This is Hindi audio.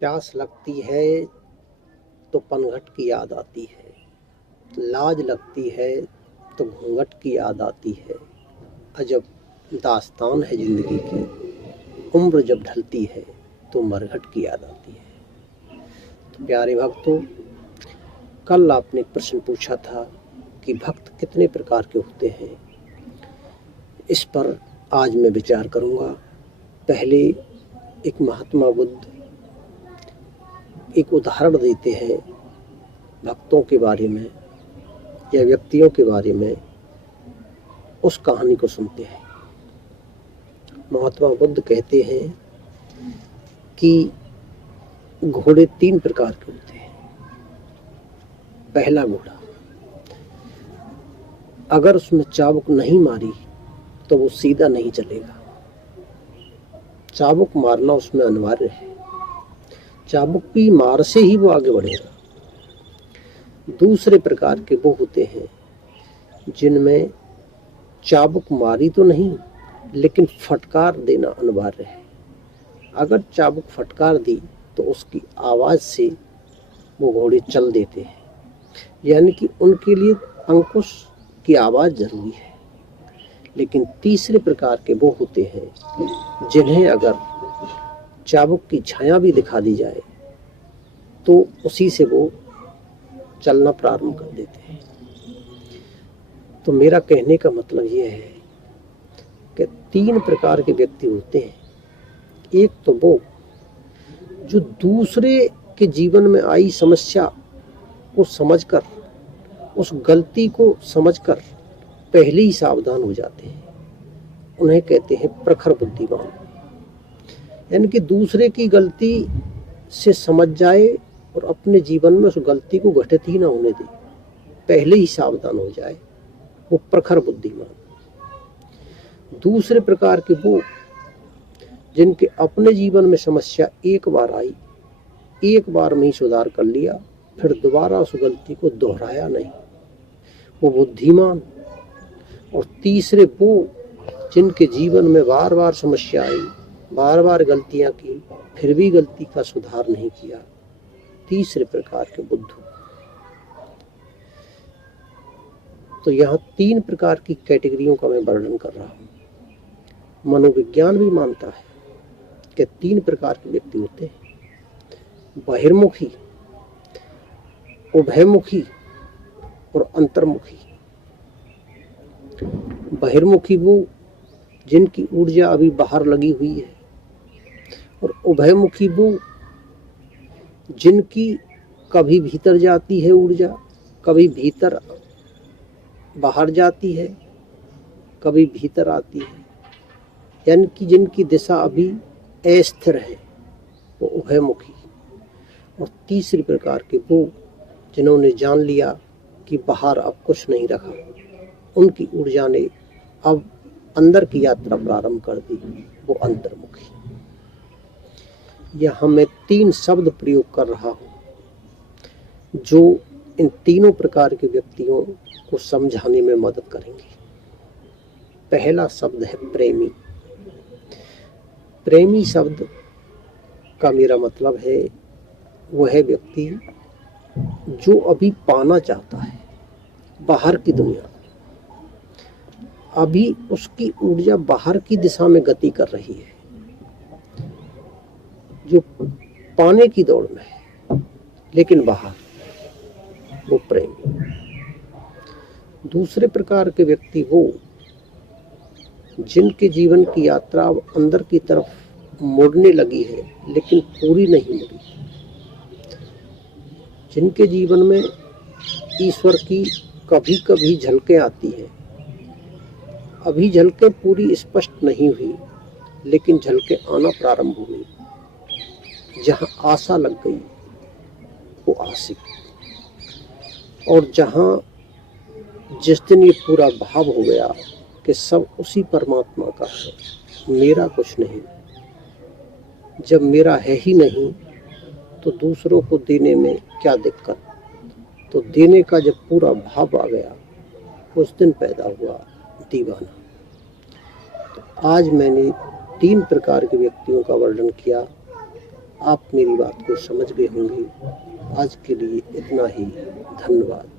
प्यास लगती है तो पनघट की याद आती है, लाज लगती है तो घूंघट की याद आती है। अजब दास्तान है ज़िंदगी की, उम्र जब ढलती है तो मरघट की याद आती है। तो प्यारे भक्तों, कल आपने एक प्रश्न पूछा था कि भक्त कितने प्रकार के होते हैं। इस पर आज मैं विचार करूँगा। पहले एक महात्मा बुद्ध एक उदाहरण देते हैं भक्तों के बारे में या व्यक्तियों के बारे में, उस कहानी को सुनते हैं। महात्मा बुद्ध कहते हैं कि घोड़े 3 प्रकार के होते हैं। पहला घोड़ा, अगर उसमें चाबुक नहीं मारी तो वो सीधा नहीं चलेगा। चाबुक मारना उसमें अनिवार्य है, चाबुक की मार से ही वो आगे बढ़ेगा। दूसरे प्रकार के वो होते हैं जिनमें चाबुक मारी तो नहीं, लेकिन फटकार देना अनिवार्य है। अगर चाबुक फटकार दी तो उसकी आवाज़ से वो घोड़े चल देते हैं, यानी कि उनके लिए अंकुश की आवाज़ जरूरी है। लेकिन तीसरे प्रकार के वो होते हैं जिन्हें अगर चाबुक की छाया भी दिखा दी जाए तो उसी से वो चलना प्रारंभ कर देते हैं। तो मेरा कहने का मतलब ये है कि 3 प्रकार के व्यक्ति होते हैं। एक तो वो जो दूसरे के जीवन में आई समस्या को समझकर, उस गलती को समझकर पहले ही सावधान हो जाते हैं, उन्हें कहते हैं प्रखर बुद्धिमान। यानी कि दूसरे की गलती से समझ जाए और अपने जीवन में उस गलती को घटित ही ना होने दे, पहले ही सावधान हो जाए, वो प्रखर बुद्धिमान। दूसरे प्रकार के वो जिनके अपने जीवन में समस्या एक बार आई, एक बार में ही सुधार कर लिया, फिर दोबारा उस गलती को दोहराया नहीं, वो बुद्धिमान। और तीसरे वो जिनके जीवन में बार बार समस्या आई, बार बार गलतियां की, फिर भी गलती का सुधार नहीं किया, तीसरे प्रकार के बुद्धू। तो यहाँ 3 प्रकार की कैटेगरियों का मैं वर्णन कर रहा हूँ। मनोविज्ञान भी मानता है कि 3 प्रकार के व्यक्ति होते हैं, बहिर्मुखी, उभयमुखी और अंतर्मुखी। बहिर्मुखी वो जिनकी ऊर्जा अभी बाहर लगी हुई है, और उभयमुखी वो जिनकी कभी भीतर जाती है ऊर्जा, कभी भीतर बाहर जाती है, कभी भीतर आती है, यानी कि जिनकी दिशा अभी अस्थिर है, वो उभयमुखी। और तीसरी प्रकार के वो जिन्होंने जान लिया कि बाहर अब कुछ नहीं रखा, उनकी ऊर्जा ने अब अंदर की यात्रा प्रारंभ कर दी, वो अंतर्मुखी। यहाँ मैं 3 शब्द प्रयोग कर रहा हूँ जो इन तीनों प्रकार के व्यक्तियों को समझाने में मदद करेंगे। पहला शब्द है प्रेमी। प्रेमी शब्द का मेरा मतलब है वह व्यक्ति जो अभी पाना चाहता है बाहर की दुनिया, अभी उसकी ऊर्जा बाहर की दिशा में गति कर रही है, जो पाने की दौड़ में है, लेकिन बाहर, वो प्रेमी। दूसरे प्रकार के व्यक्ति वो जिनके जीवन की यात्रा अब अंदर की तरफ मुड़ने लगी है, लेकिन पूरी नहीं मुड़ी, जिनके जीवन में ईश्वर की कभी कभी झलकें आती है। अभी झलकें पूरी स्पष्ट नहीं हुई, लेकिन झलकें आना प्रारंभ हुई। जहाँ आशा लग गई वो आशिक, और जहाँ जिस दिन ये पूरा भाव हो गया कि सब उसी परमात्मा का है, मेरा कुछ नहीं, जब मेरा है ही नहीं तो दूसरों को देने में क्या दिक्कत। तो देने का जब पूरा भाव आ गया, उस दिन पैदा हुआ दीवाना। तो आज मैंने 3 प्रकार के व्यक्तियों का वर्णन किया आप मेरी बात को समझ गए होंगे। आज के लिए इतना ही। धन्यवाद।